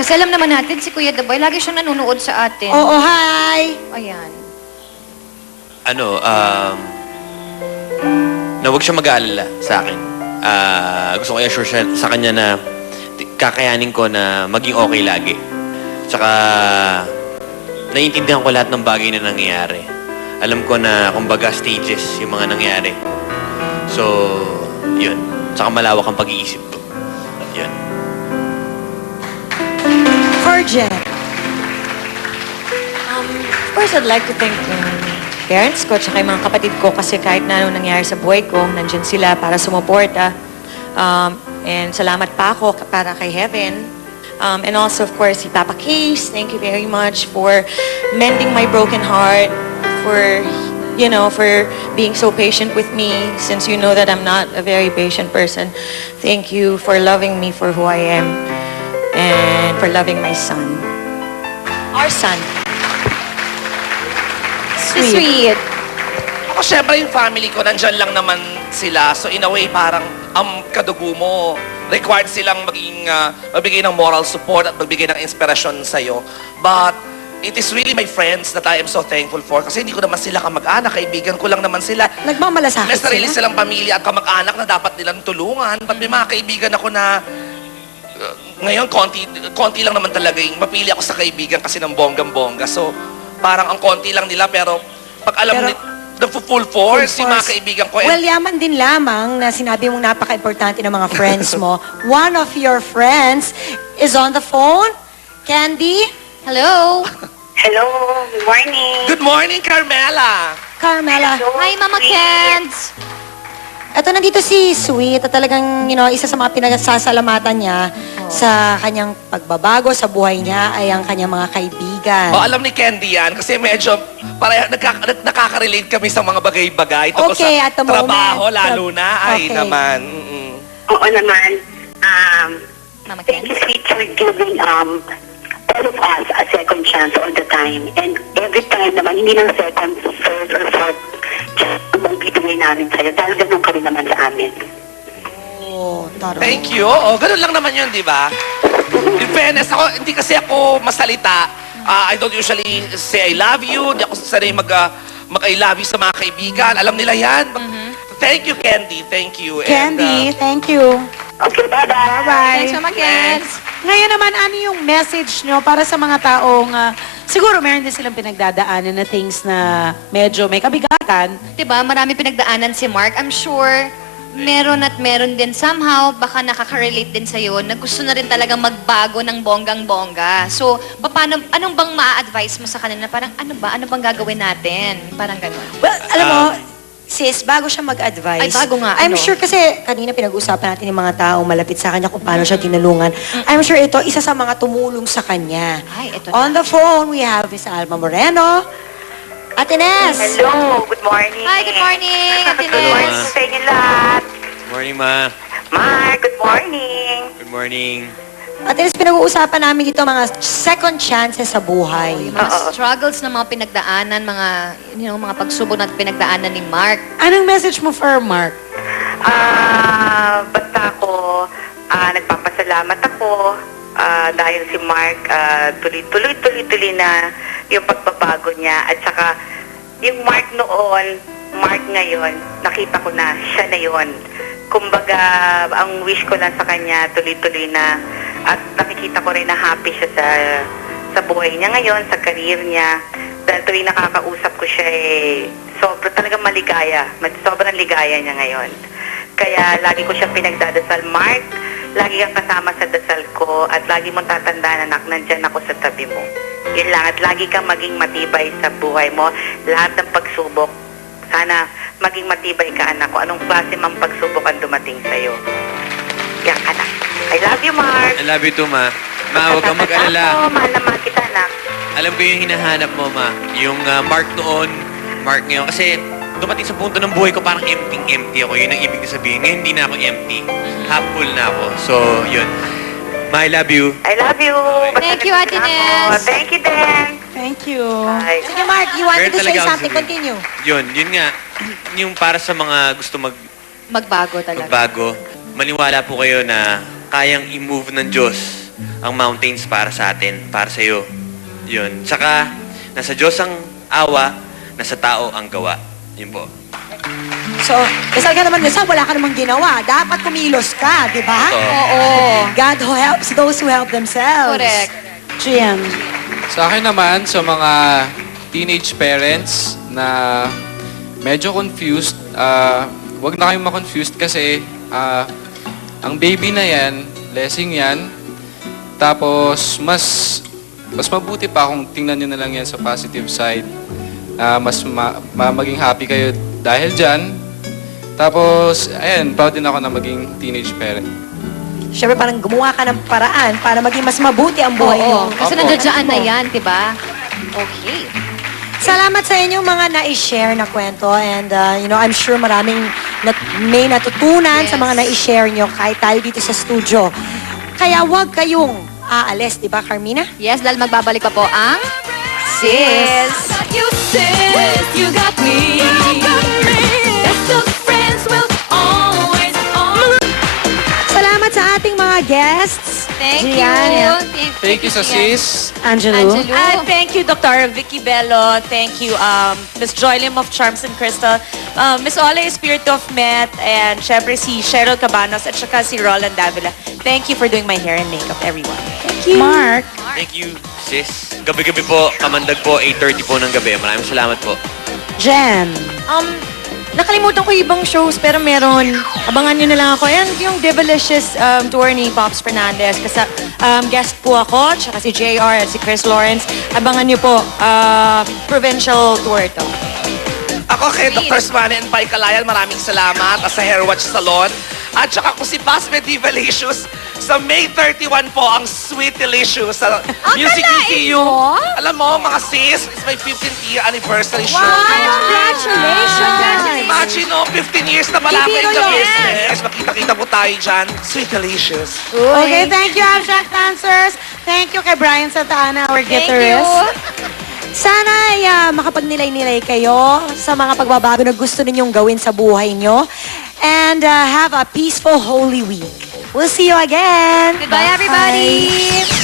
Kasi alam naman natin, si Kuya Daboy, lagi siyang nanonood sa atin. Oo, hi! Ayan. Na huwag siya mag-aalala sa akin. Gusto ko i-assure siya sa kanya na kakayanin ko na maging okay lagi. Tsaka, naiintindihan ko lahat ng bagay na nangyayari. Alam ko na, kumbaga, stages yung mga nangyayari. So, yun. Tsaka malawak ang pag-iisip ko. Yun. Virgin. Of course, I'd like to thank yung parents ko tsaka yung mga kapatid ko kasi kahit na anong nangyari sa buhay ko, nandyan sila para sumuporta. And salamat pa ako para kay Heaven. And also, of course, si Papa Case, thank you very much for mending my broken heart, for, you know, for being so patient with me since you know that I'm not a very patient person. Thank you for loving me for who I am and for loving my son. Our son. Sweet. Ako, syempre, yung family ko, nandyan lang naman sila. So, in a way, parang ang kadugo mo, required silang magbigay ng moral support at magbigay ng inspirasyon sa'yo. But, it is really my friends that I am so thankful for. Kasi hindi ko naman sila kamag-anak, kaibigan ko lang naman sila. Nagmamalasakit May sarili sila? silang pamilya at kamag-anak na dapat nilang tulungan. But may mga kaibigan ako na ngayon, konti lang naman talaga yung mapili ako sa kaibigan kasi ng bonggang-bongga. So, parang ang konti lang nila pero pag alam Pero, ni the full force, yung mga kaibigan ko. Well, yaman din lamang na sinabi mong napaka-importante ng mga friends mo. One of your friends is on the phone. Candy? Hello? Hello, good morning. Good morning, Carmela! Carmela? Hi, Mama Kens! Ito, nandito si Sweet at talagang, isa sa mga pinagsasalamatan niya sa kanyang pagbabago sa buhay niya ay ang kanyang mga kaibigan. Alam ni Candy yan kasi medyo nakaka-relate kami sa mga bagay-bagay tungkol Okay, sa at the trabaho, moment. lalo na. Ay Okay. naman. Oo naman. Mama Thank Kens? you, sweet, for giving all of us a second chance all the time. And every time naman, hindi lang second, third, or fourth chance ang bibigay namin sa'yo. Dahil ganun ka rin naman sa amin. Oh, taro. Thank you. Ganun lang naman yun, di ba? In fairness, hindi kasi ako masalita. I don't usually say I love you. Hindi ako sanay mag-I love you sa mga kaibigan. Alam nila yan. Thank you, Candy. Thank you. Candy, thank you. Okay, bye-bye. Thanks, Mama Kens. Ngayon naman, ano yung message nyo para sa mga taong, siguro meron din silang pinagdadaanan na things na medyo may kabigatan. Diba, marami pinagdaanan si Mark. I'm sure meron at meron din somehow, baka nakaka-relate din sa'yo na gusto na rin talagang magbago ng bonggang-bongga. So, anong bang ma-advise mo sa kanila? Parang, ano bang gagawin natin? Parang gano'n. Well, alam mo, sis, bago siya mag-advise. Ay, bago nga, I'm ano? sure kasi kanina pinag-usapan natin yung mga taong malapit sa kanya kung paano siya tinulungan. I'm sure ito, isa sa mga tumulong sa kanya. Ay, ito On the phone, we have Miss Alma Moreno. Ate Ness. Hello, good morning. Hi, good morning, Ate Good morning Ness. sa inyo lahat. Morning, Ma. Mark, good morning. Good morning. Ate Ness, pinag-uusapan namin dito mga second chances sa buhay. Yung mga struggles na mga pinagdaanan, mga pagsubok na pinagdaanan ni Mark. Anong message mo for Mark? Basta ako, nagpapasalamat ako dahil si Mark tuloy-tuloy na yung pagbabago niya. At saka, yung Mark noon, Mark ngayon, nakita ko na siya na yon. Kumbaga, ang wish ko lang sa kanya, tuloy-tuloy na. At nakikita ko rin na happy siya sa buhay niya ngayon, sa career niya. Dahil tuwing nakakausap ko siya, talagang maligaya. Sobrang ligaya niya ngayon. Kaya lagi ko siya pinagdadasal, Mark, lagi kang kasama sa dasal ko at lagi mong tatandaan, anak, nandyan ako sa tabi mo. Yun lang, at lagi kang maging matibay sa buhay mo. Lahat ng pagsubok, sana maging matibay ka, anak, kung anong klase mang pagsubok ang dumating sa'yo. Yan, anak. I love you, Mark. I love you too, Ma. Ma, huwag kang mag-alala. Mahal na mahal kita, anak. Alam ko yung hinahanap mo, Ma. Yung Mark noon, Mark ngayon. Kasi dumating sa punto ng buhay ko parang empty ako. Yun ang ibig sabihin. Ngayon hindi na ako empty. Half full na ako. So, yun. Ma, I love you. I love you. Thank you, Ate Ako. Ness. Thank you, Dan. Thank you. Bye. Sige, Mark, you wanted Meron to say talaga ako something. sabihin. Continue. Yun nga. Yung para sa mga gusto Magbago talaga. magbago, maniwala po kayo na kayang i-move ng Diyos ang mountains para sa atin, para sa iyo. Yun. Tsaka, nasa Diyos ang awa, nasa tao ang gawa. Yun po. So, dasal ka naman, dasal, wala ka namang ginawa. Dapat kumilos ka, di ba? Oo. God who helps those who help themselves. Correct. Gian. Sa akin naman, sa mga teenage parents na medyo confused, wag na kayong ma-confused kasi ang baby na yan, blessing yan. Tapos, mas mabuti pa kung tingnan nyo na lang yan sa positive side. Mas maging happy kayo dahil dyan. Tapos, ayan, proud din ako na maging teenage parent. Siyempre, parang gumawa ka ng paraan para maging mas mabuti ang buhay Oo. mo. Kasi Opo. nandiyan na yan, di ba? Okay. Salamat sa inyong mga na-share na kwento and I'm sure maraming may natutunan sa Yes. mga na-share nyo kahit tayo dito sa studio. Kaya wag kayong aalis, di ba, Carmina? Yes, dahil magbabalik pa po ang Sis. You said you got me. Best of friends will always. Salamat sa ating mga guests. Thank Gian. you. Thank you sa sis. Angelo. Angelo. Thank you, Dr. Vicky Bello. Thank you, Miss Joylim of Charms and Crystal. Miss Ola Spirit of Met. And syempre si Cheryl Cabanos at saka si Roland Davila. Thank you for doing my hair and makeup, everyone. Mark. Thank you, sis. Gabi-gabi po, kamandag po, 8:30 po ng gabi. Maraming salamat po. Jen. Nakalimutan ko yung ibang shows, pero meron. Abangan nyo na lang ako. Ayan, yung Devilicious tour ni Pops Fernandez. Kasi guest po ako, tsaka si JR at si Chris Lawrence. Abangan nyo po, provincial tour to. Ako kay Dr. Smane and Pai Kalayan, maraming salamat sa Hair Watch Salon. At saka kung si Basme Divalicious, sa May 31 po ang Sweet Delicious sa Music ECU. Alam mo, mga sis, it's my 15th year anniversary show. Congratulations! Imagine, no, 15 years na malaki Bibiro yung yun. business. Makita-kita po tayo dyan. Sweet Delicious. Okay, thank you, Abstract Dancers. Thank you kay Brian Santana, our guitarist. Sana ay makapagnilay-nilay kayo sa mga pagbabago na gusto ninyong gawin sa buhay nyo. And have a peaceful Holy Week. We'll see you again. Goodbye, everybody.